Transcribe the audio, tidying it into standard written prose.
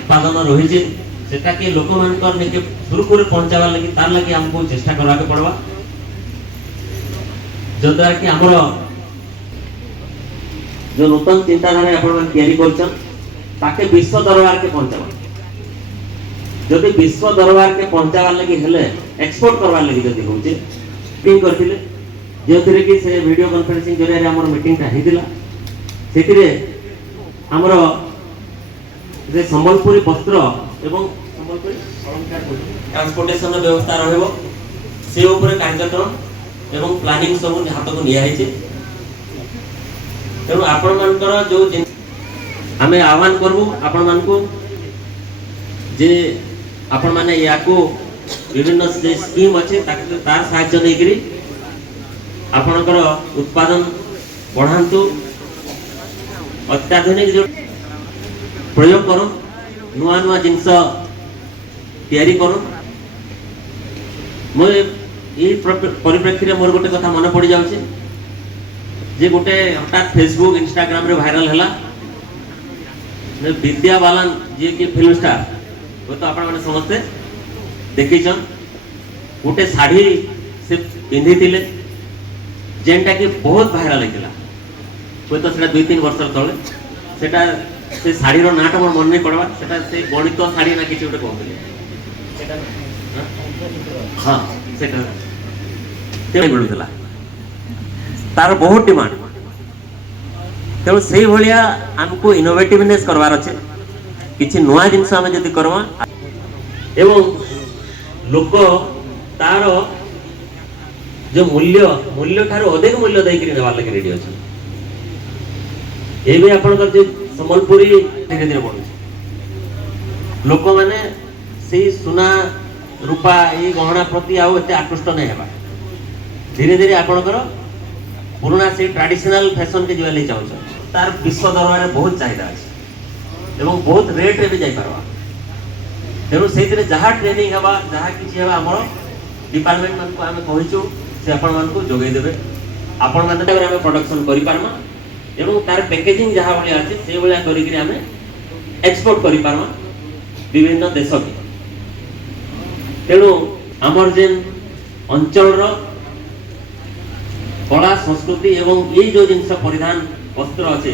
उत्पादन रही सेटा के लोक मानकर निके सुरखुरे पहुंचावा लगी तार लगी हमको चेष्टा करवा के पड़वा जद्वारा कि हमर जो नूतन चिंताधारा आपण मान तैयारी करछन ताके विश्व दरबार के पहुंचावा जदि विश्व दरबार के पहुंचावा लगी हेले एक्सपोर्ट करवा लगी जदि होचे मीटिंग करथिले जेथिरे कि से वीडियो कॉन्फ्रेंसिंग जरिया हमर मीटिंग ता हिदिला सेतिरे हमर जे संबलपुरी वस्त्र एवं संबलपुरी ट्रांसपोर्टेशन व्यवस्था रहबो से ऊपर कार्यक्रम एवं प्लानिंग सब हाथ को निया है तेणु आपण मानकर जो आम आह्वान करूँ आपण मान को जे आपण माने याको विभिन्न स्कीम अच्छे तार साहाय्य नहीं करी आपणकर उत्पादन बढ़ातु अत्याधुनिक जो प्रयोग करो नुआ नुआ जिनस तैयारी करो मुझे परिप्रेक्षी मोर गोटे कथा मन पड़ जाऊे जे गोटे हठात फेसबुक इंस्टाग्राम रे वायरल हैला विद्या बालन जे कि फिल्म स्टार वो तो आपण माने समझते देखिछन गोटे साड़ी से पिंधि थिले जेनटा कि बहुत वायरल हैला कोई तो सेटा 2-3 वर्ष तले सेटा से साड़ी रो नाट मोर मन नहीं पड़वा सेटा से गणित साड़ी ना किछि गोटे कहले सेटा हां सेटा ते मिलुतला तार बहुत डिमांड तेणु से भाया आमको इनोवेटिवनेस करवार अच्छे किसी नुआ जिनस आम जब करवा एवं लोक तार जो मूल्य मूल्य ठार अधिक मूल्य देकर नेवार लगे रेडी अच्छे ये आपंकर जो संबलपुरी धीरे धीरे बढ़ुचे लोक मैंने से सुना रूपा ये गहना प्रति आउ एते आकृष्ट नहीं है धीरे धीरे आपंकर पुराना से ट्रेडिशनल फैशन के जीवा चाहूँ तार विश्व दरबार में बहुत चाहिदा अच्छे एवं बहुत रेट रे भी जाई परवा तेणु से जहाँ ट्रेनिंग हवा जहाँ किसी हवा आमर डिपार्टमेंट मान को आम कहीचु से आपण मान को जोगे देबे आपण मान आम प्रोडक्शन करि पारमा एवं तार पैकेजिंग जहाँ भाया अच्छे से भाया करिकरी आम एक्सपोर्ट करि पारमा विभिन्न देश के तेणु आमर जेन अंचल कला संस्कृति एवं ये जो जिनस परिधान वस्त्र अच्छे